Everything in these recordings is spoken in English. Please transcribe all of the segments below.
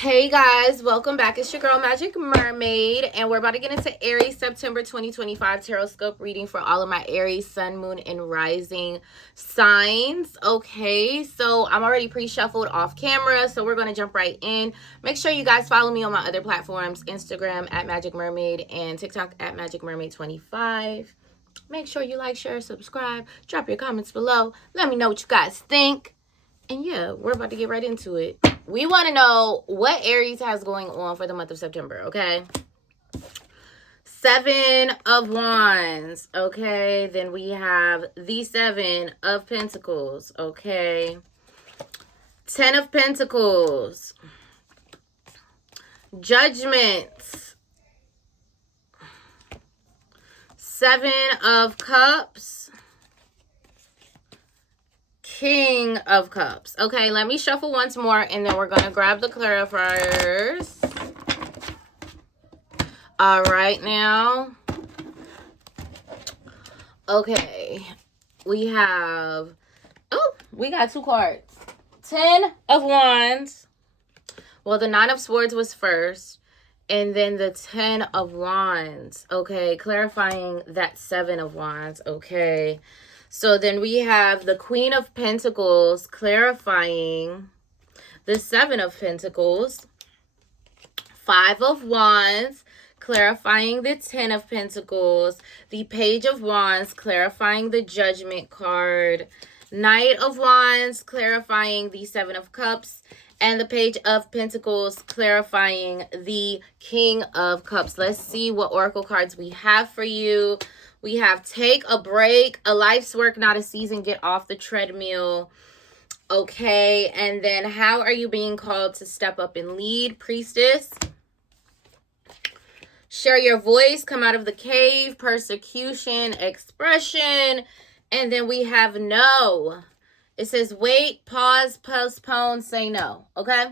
Hey guys, welcome back. It's your girl Magic Mermaid, and we're about to get into Aries September 2025 Tarotscope reading for all of my Aries, Sun, Moon, and Rising signs. Okay, so I'm already pre-shuffled off camera, so we're going to jump right in. Make sure you guys follow me on my other platforms, Instagram at Magic Mermaid and TikTok at Magic Mermaid 25. Make sure you like, share, subscribe, drop your comments below. Let me know what you guys think. And yeah, we're about to get right into it. We want to know what Aries has going on for the month of September, okay? 7 of Wands, okay? Then we have the 7 of Pentacles, okay? 10 of Pentacles. Judgment. 7 of Cups. King of Cups. Okay, let me shuffle once more, and then we're going to grab the clarifiers. All right, now. Okay, we have... Oh, we got 2 cards. 10 of Wands. Well, the 9 of Swords was first, and then the 10 of Wands. Okay, clarifying that 7 of Wands. Okay. So then we have the Queen of Pentacles clarifying the 7 of Pentacles. 5 of Wands clarifying the 10 of Pentacles. The Page of Wands clarifying the Judgment card. Knight of Wands clarifying the 7 of Cups. And the Page of Pentacles clarifying the King of Cups. Let's see what oracle cards we have for you. We have take a break, a life's work, not a season, get off the treadmill. Okay, and then how are you being called to step up and lead? Priestess. Share your voice, come out of the cave, persecution, expression. And then we have no. It says wait, pause, postpone, say no. Okay?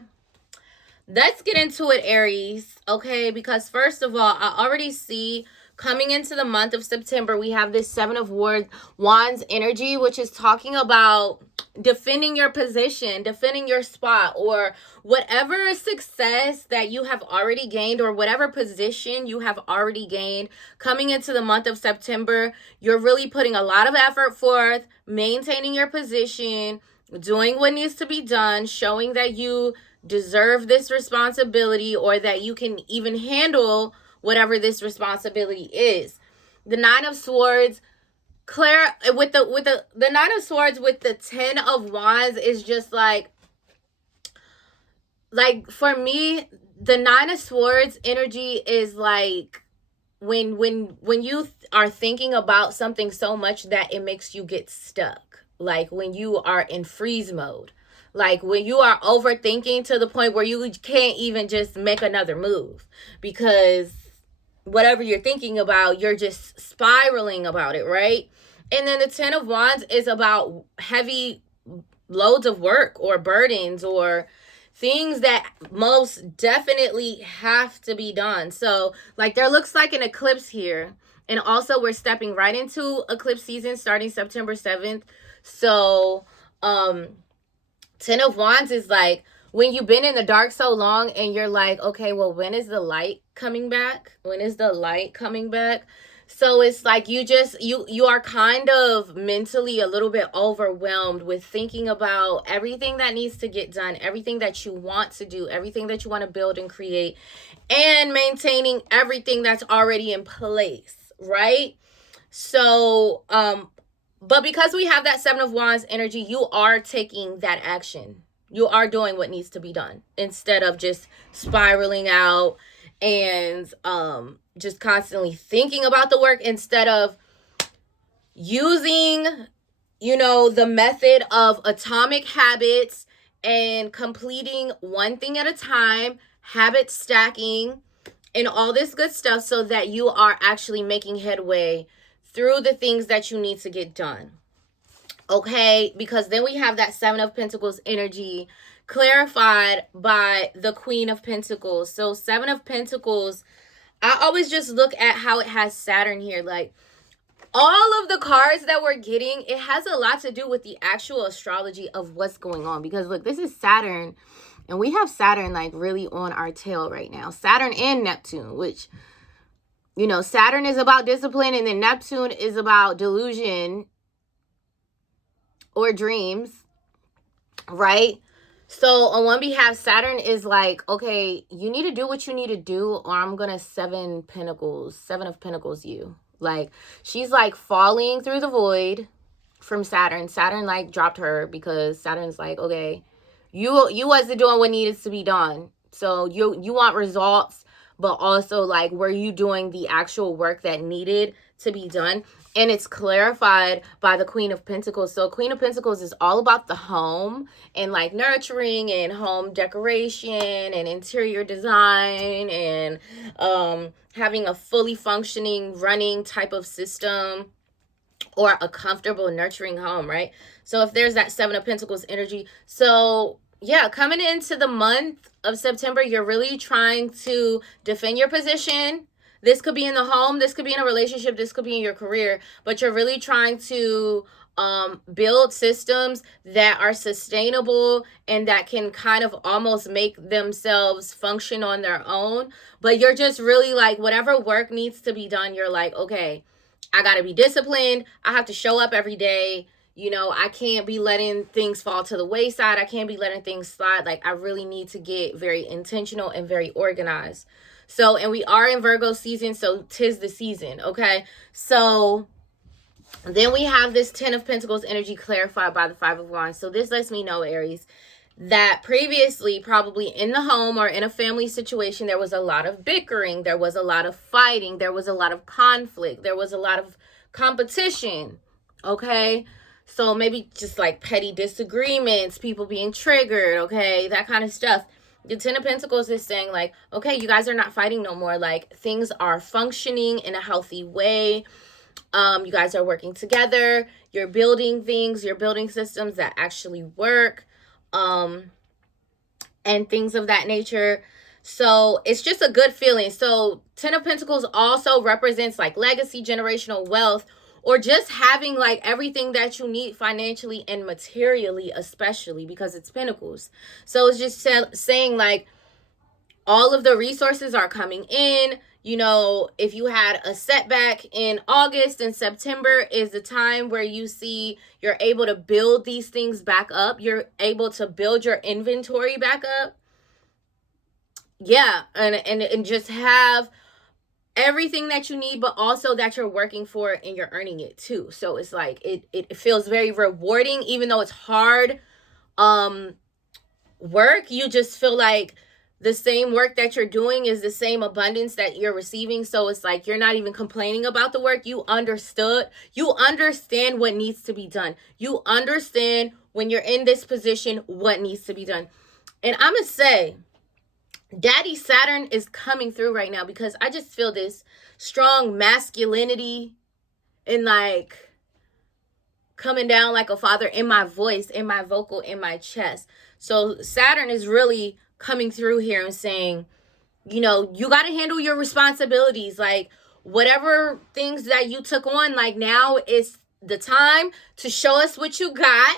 Let's get into it, Aries. Okay, because first of all, I already see... Coming into the month of September, we have this 7 of Wands energy, which is talking about defending your position, defending your spot, or whatever success that you have already gained, or whatever position you have already gained. Coming into the month of September, you're really putting a lot of effort forth, maintaining your position, doing what needs to be done, showing that you deserve this responsibility, or that you can even handle whatever this responsibility is. The 9 of Swords, with the 9 of Swords with the 10 of Wands is just like for me, the 9 of Swords energy is like when you are thinking about something so much that it makes you get stuck. Like when you are in freeze mode. Like when you are overthinking to the point where you can't even just make another move because whatever you're thinking about, you're just spiraling about it, right? And then the 10 of Wands is about heavy loads of work or burdens or things that most definitely have to be done. So, like, there looks like an eclipse here. And also, we're stepping right into eclipse season starting September 7th. So, 10 of Wands is like, when you've been in the dark so long and you're like, okay, well, when is the light coming back? When is the light coming back? So it's like you are kind of mentally a little bit overwhelmed with thinking about everything that needs to get done, everything that you want to do, everything that you want to build and create, and maintaining everything that's already in place, right? So, but because we have that 7 of Wands energy, you are taking that action. You are doing what needs to be done instead of just spiraling out and just constantly thinking about the work, instead of using, the method of atomic habits and completing one thing at a time, habit stacking, and all this good stuff so that you are actually making headway through the things that you need to get done. Okay, because then we have that 7 of Pentacles energy clarified by the Queen of Pentacles. So 7 of Pentacles, I always just look at how it has Saturn here. Like, all of the cards that we're getting, it has a lot to do with the actual astrology of what's going on. Because look, this is Saturn And we have Saturn like really on our tail right now. Saturn and Neptune, which, you know, Saturn is about discipline, and then Neptune is about delusion or dreams, right? So on one behalf, Saturn is like, okay, you need to do what you need to do, or I'm gonna seven of pentacles you. Like, she's like falling through the void from Saturn. Saturn like dropped her because Saturn's like, okay, you wasn't doing what needed to be done. So you want results, but also like, were you doing the actual work that needed to be done? And it's clarified by the Queen of Pentacles. So Queen of Pentacles is all about the home and like nurturing and home decoration and interior design and having a fully functioning running type of system, or a comfortable nurturing home, right? So if there's that Seven of Pentacles energy, so yeah, coming into the month of September, you're really trying to defend your position. This could be in the home, this could be in a relationship, this could be in your career, but you're really trying to build systems that are sustainable and that can kind of almost make themselves function on their own. But you're just really like, whatever work needs to be done, you're like, okay, I got to be disciplined. I have to show up every day. You know, I can't be letting things fall to the wayside. I can't be letting things slide. Like, I really need to get very intentional and very organized. So, and we are in Virgo season, so 'tis the season, okay? So then we have this 10 of Pentacles energy clarified by the 5 of Wands. So this lets me know, Aries, that previously, probably in the home or in a family situation, there was a lot of bickering, there was a lot of fighting, there was a lot of conflict, there was a lot of competition, okay? So maybe just like petty disagreements, people being triggered, okay, that kind of stuff. The 10 of Pentacles is saying like, okay, you guys are not fighting no more. Like, things are functioning in a healthy way. You guys are working together. You're building things. You're building systems that actually work. And things of that nature. So it's just a good feeling. So 10 of Pentacles also represents like legacy, generational wealth, or just having like everything that you need financially and materially, especially because it's Pentacles. So it's just saying like, all of the resources are coming in. You know, if you had a setback in August and September is the time where you see you're able to build these things back up. You're able to build your inventory back up. Yeah, and just have everything that you need, but also that you're working for and you're earning it too. So it's like it feels very rewarding, even though it's hard work. You just feel like the same work that you're doing is the same abundance that you're receiving. So it's like you're not even complaining about the work. You understand what needs to be done. You understand when you're in this position what needs to be done. And I'm gonna say, Daddy Saturn is coming through right now, because I just feel this strong masculinity and like coming down like a father in my voice, in my vocal, in my chest. So Saturn is really coming through here and saying, you know, you got to handle your responsibilities. Like, whatever things that you took on, like, now is the time to show us what you got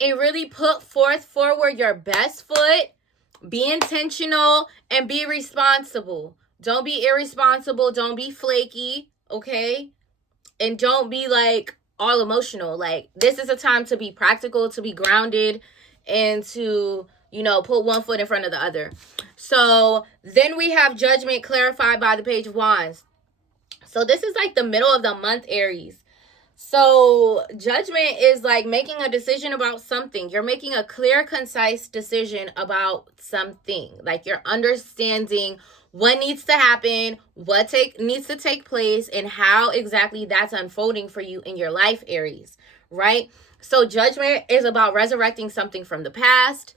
and really put forward your best foot. Be intentional and be responsible. Don't be irresponsible. Don't be flaky, okay? And don't be like all emotional. Like, this is a time to be practical, to be grounded, and to, you know, put one foot in front of the other. So then we have Judgment clarified by the Page of Wands. So this is like the middle of the month, Aries. So Judgment is like making a decision about something. You're making a clear, concise decision about something. Like, you're understanding what needs to happen, what needs to take place, and how exactly that's unfolding for you in your life, Aries, right? So Judgment is about resurrecting something from the past.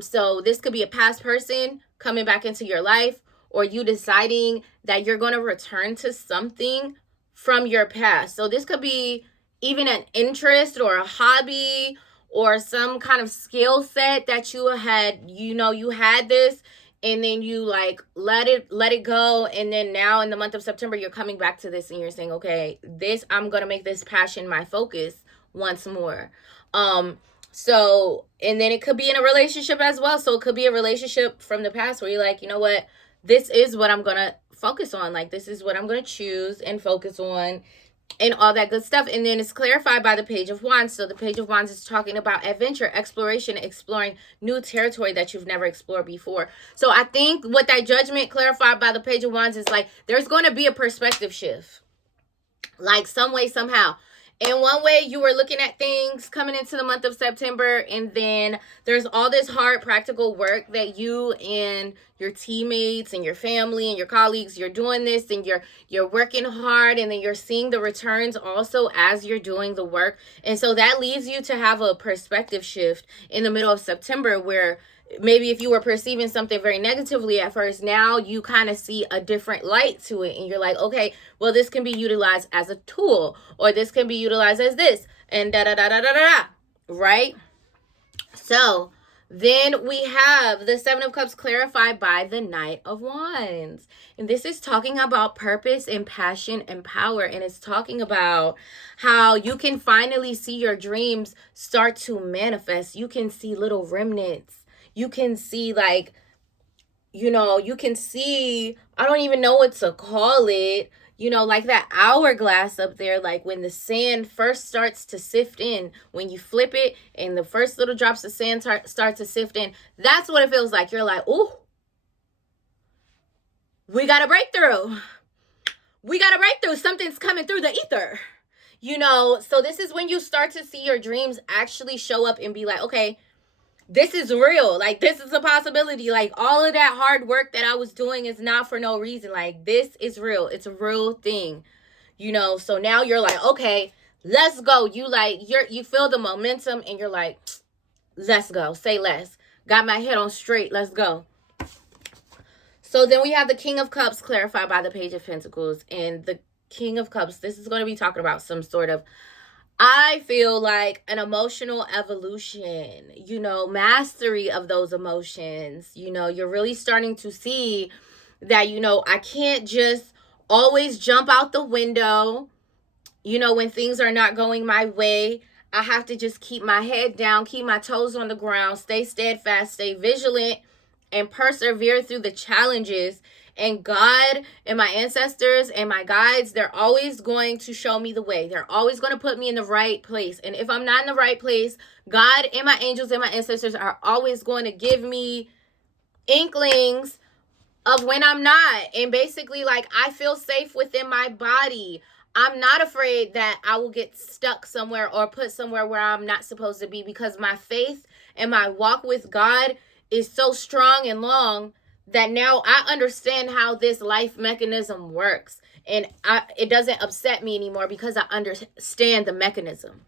So this could be a past person coming back into your life, or you deciding that you're going to return to something from your past. So this could be even an interest or a hobby or some kind of skill set that you had, you know, you had this and then you like let it go, and then now in the month of September you're coming back to this and you're saying, okay, this, I'm going to make this passion my focus once more. So, and then it could be in a relationship as well. So it could be a relationship from the past where you're like, you know what, this is what I'm gonna focus on. Like, this is what I'm gonna choose and focus on, and all that good stuff. And then it's clarified by the Page of Wands. So the Page of Wands is talking about adventure, exploration, exploring new territory that you've never explored before. So I think what that Judgment clarified by the Page of Wands is like, there's going to be a perspective shift, like some way, somehow. In one way, you were looking at things coming into the month of September, and then there's all this hard practical work that you and your teammates and your family and your colleagues, you're doing this, and you're working hard, and then you're seeing the returns also as you're doing the work. And so that leads you to have a perspective shift in the middle of September, where maybe if you were perceiving something very negatively at first, now you kind of see a different light to it, and you're like, okay, well, this can be utilized as a tool, or this can be utilized as this, and da da da da da da, right? So then we have the Seven of Cups clarified by the Knight of Wands. And this is talking about purpose and passion and power. And it's talking about how you can finally see your dreams start to manifest. You can see little remnants. You can see, like, you can see, I don't even know what to call it, like that hourglass up there, like when the sand first starts to sift in, when you flip it and the first little drops of sand start to sift in. That's what it feels like. You're like, ooh, we got a breakthrough. We got a breakthrough. Something's coming through the ether. So this is when you start to see your dreams actually show up and be like, okay, this is real. Like, this is a possibility. Like, all of that hard work that I was doing is not for no reason. Like, this is real. It's a real thing. So now you're like, okay, let's go. You feel the momentum, and you're like, let's go. Say less. Got my head on straight. Let's go. So then we have the King of Cups clarified by the Page of Pentacles. And the King of Cups, this is going to be talking about some sort of, I feel like, an emotional evolution, mastery of those emotions. You're really starting to see that, I can't just always jump out the window, when things are not going my way. I have to just keep my head down, keep my toes on the ground, stay steadfast, stay vigilant, and persevere through the challenges. And God and my ancestors and my guides, they're always going to show me the way. They're always going to put me in the right place. And if I'm not in the right place, God and my angels and my ancestors are always going to give me inklings of when I'm not. And basically, like, I feel safe within my body. I'm not afraid that I will get stuck somewhere or put somewhere where I'm not supposed to be, because my faith and my walk with God is so strong and long that now I understand how this life mechanism works. And it doesn't upset me anymore because I understand the mechanism.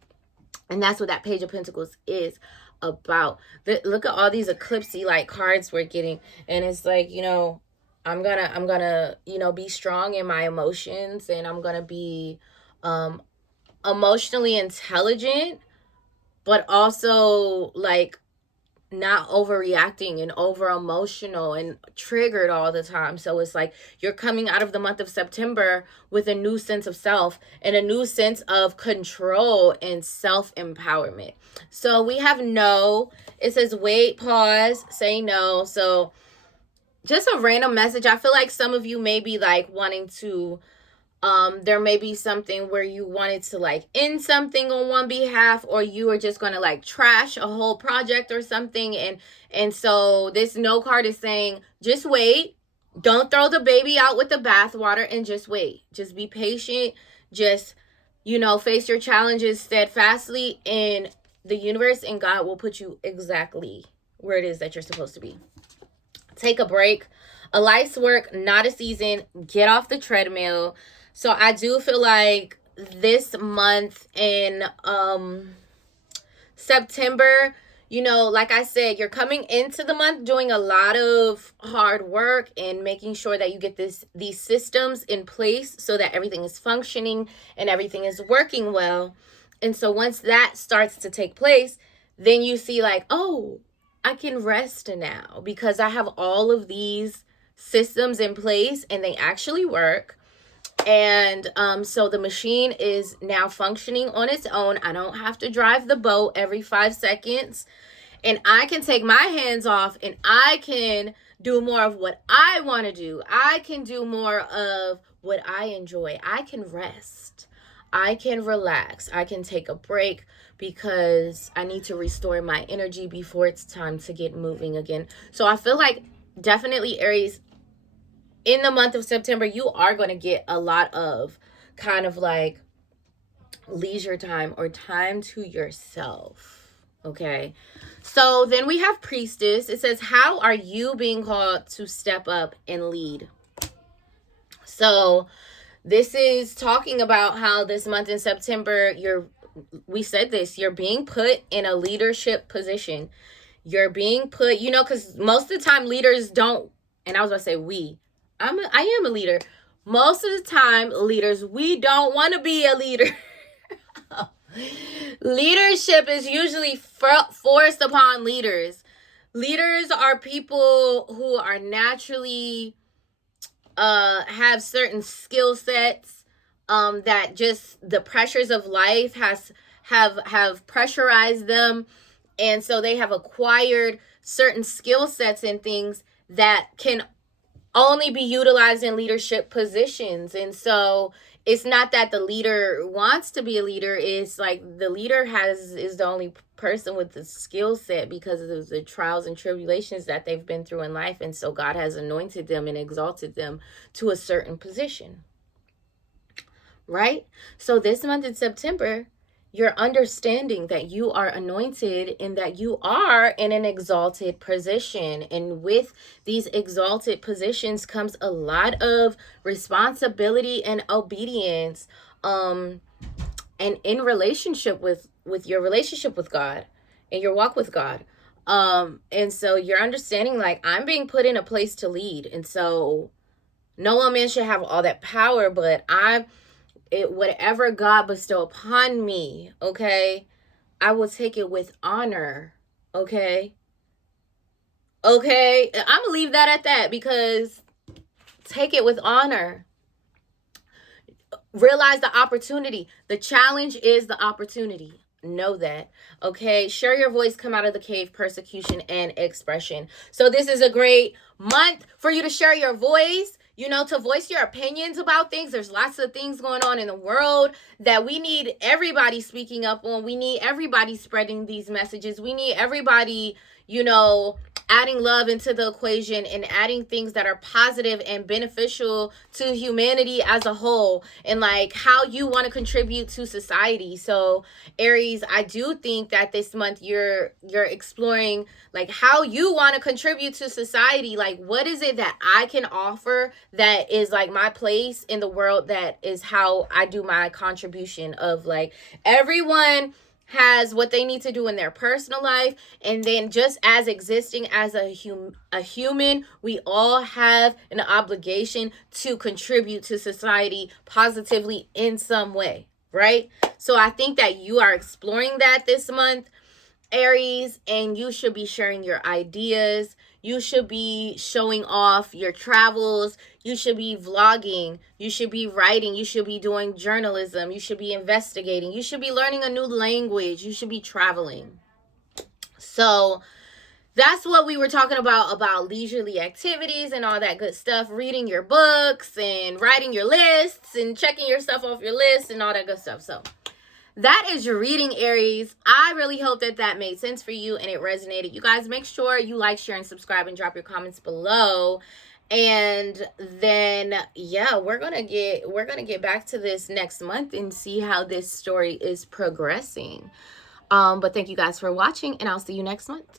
And that's what that Page of Pentacles is about. Look at all these eclipsey like cards we're getting. And it's like, I'm gonna, be strong in my emotions, and I'm gonna be emotionally intelligent, but also, like, not overreacting and over emotional and triggered all the time. So it's like you're coming out of the month of September with a new sense of self and a new sense of control and self-empowerment. So we have no. It says wait, pause, say no. So just a random message. I feel like some of you may be like wanting to, there may be something where you wanted to like end something on one behalf, or you are just going to like trash a whole project or something. And so this no card is saying, just wait. Don't throw the baby out with the bathwater, and just wait. Just be patient. Just, face your challenges steadfastly, and the universe and God will put you exactly where it is that you're supposed to be. Take a break. A life's work, not a season. Get off the treadmill. So I do feel like this month in September, like I said, you're coming into the month doing a lot of hard work and making sure that you get these systems in place so that everything is functioning and everything is working well. And so once that starts to take place, then you see like, oh, I can rest now because I have all of these systems in place and they actually work. And so the machine is now functioning on its own. I don't have to drive the boat every 5 seconds. And I can take my hands off and I can do more of what I want to do. I can do more of what I enjoy. I can rest. I can relax. I can take a break because I need to restore my energy before it's time to get moving again. So I feel like definitely Aries, in the month of September, you are going to get a lot of kind of like leisure time or time to yourself. Okay. So then we have Priestess. It says, how are you being called to step up and lead? So this is talking about how this month in September, we said this, you're being put in a leadership position. You're being put, because most of the time leaders don't, and I was going to say I am a leader. Most of the time, leaders, we don't want to be a leader. Leadership is usually forced upon leaders. Leaders are people who are naturally have certain skill sets that just the pressures of life have pressurized them, and so they have acquired certain skill sets and things that can only be utilized in leadership positions. And so it's not that the leader wants to be a leader. It's like the leader is the only person with the skill set because of the trials and tribulations that they've been through in life. And so God has anointed them and exalted them to a certain position. Right? So this month in September, you're understanding that you are anointed and that you are in an exalted position. And with these exalted positions comes a lot of responsibility and obedience. And in relationship with your relationship with God and your walk with God. And so you're understanding, like, I'm being put in a place to lead. And so no one man should have all that power, but whatever God bestow upon me, okay, I will take it with honor, okay? Okay, I'm going to leave that at that, because take it with honor. Realize the opportunity. The challenge is the opportunity. Know that, okay? Share your voice, come out of the cave, persecution and expression. So this is a great month for you to share your voice, to voice your opinions about things. There's lots of things going on in the world that we need everybody speaking up on. We need everybody spreading these messages. We need everybody, adding love into the equation and adding things that are positive and beneficial to humanity as a whole, and like how you want to contribute to society. So Aries, I do think that this month you're exploring like how you want to contribute to society. Like, what is it that I can offer that is like my place in the world, that is how I do my contribution of like everyone has what they need to do in their personal life, and then just as existing as a human, we all have an obligation to contribute to society positively in some way, right? So I think that you are exploring that this month, Aries, and you should be sharing your ideas. You should be showing off your travels. You should be vlogging. You should be writing. You should be doing journalism. You should be investigating. You should be learning a new language. You should be traveling. So that's what we were talking about leisurely activities and all that good stuff. Reading your books and writing your lists and checking your stuff off your list and all that good stuff. So that is your reading, Aries. I really hope that made sense for you and it resonated. You guys, make sure you like, share, and subscribe and drop your comments below. And then, yeah, we're gonna get back to this next month and see how this story is progressing. But thank you guys for watching, and I'll see you next month.